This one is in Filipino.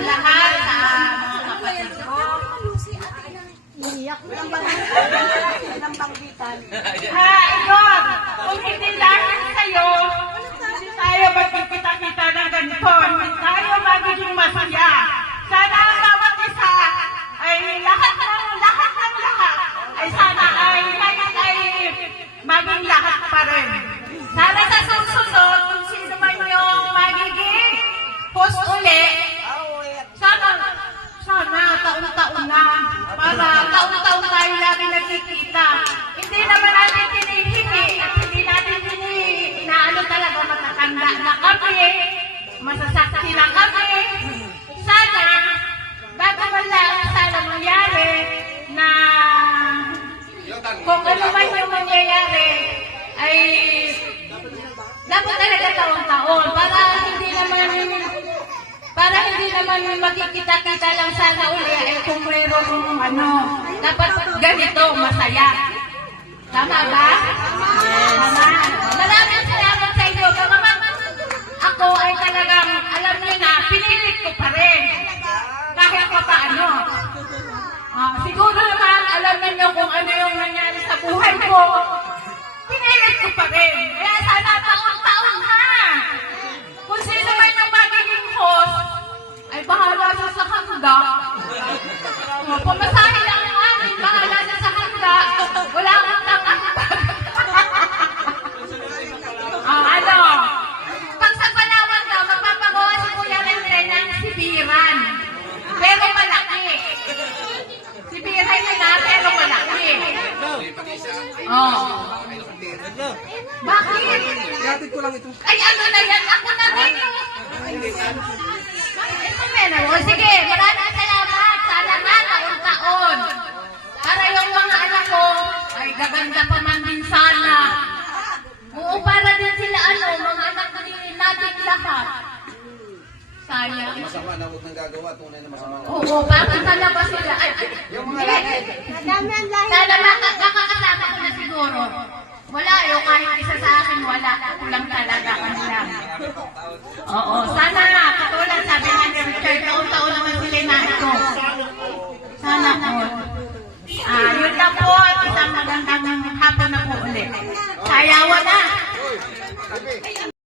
kayong lahat sa mga kapatid ko. Iiyak mo ng banggitan. Iyon, kung hindi dahil sa'yo, hindi tayo magkikita-kita ng ganito. Hindi tayo magiging masaya. Sana ang bawat isa ay lahat ay sana ay ngayon ay maging lahat pa rin. Sana sa susunod, kung sino man yung magiging host uli, sana taon-taon na, para taon-taon tayo lagi nagkikita. Hindi naman natin hinihingi at hindi natin inaano talaga, matatanda na kami, masasakti na kami. Sana, bago man lang sana mangyari na kung ano man yung mangyayari, ay dapat talaga taon-taon para hindi naman magkikita-kita lang sana uli ay kung mayroong dapat ganito, masaya. Tama ba? Tama. Maraming salamat sa inyo. Ako ay talagang, alam niyo na, pinilit ko pa rin. Kahit pa paano. Siguro naman, alam niyo kung ano yung nangyari sa buhay ko. Pinilit ko pa rin. Kaya sana taon-taon ha. Kung sino man yung magiging host, ay bahala siya sa handa. Pamasahin lang ang amin, bahala siya sa handa. Wala kang nakakapag. Pag sa Palawan daw, magpapagawa si Kuya Rene ng sibiran. Pero malaki. Sibiran yun na, pero malaki. Bakit? Gatid ko lang ito. Ay, ano na yan? Ako na rin. Ito meron. O sige, maraming salamat. Sana nga, taon-taon. Para yung mga anak ko, ay gaganda pa man din sana. Oo, para din sila mga anak din natin lahat. Sayang. Masama na huwag nang gagawa. Tunay na masama na. Oo, bakit talaga sila? Ay, Yung mga lahat. sana makakasama ko na siguro. Wala, yung kahit isa sa akin, wala. Ako lang talaga kanila. Oo, sana na. Katulad, sabi nga ni Richard, taon-taon naman sila na ito. Sana po. Yun lang po. Isang magandang hapon na po ulit. Sayawan na.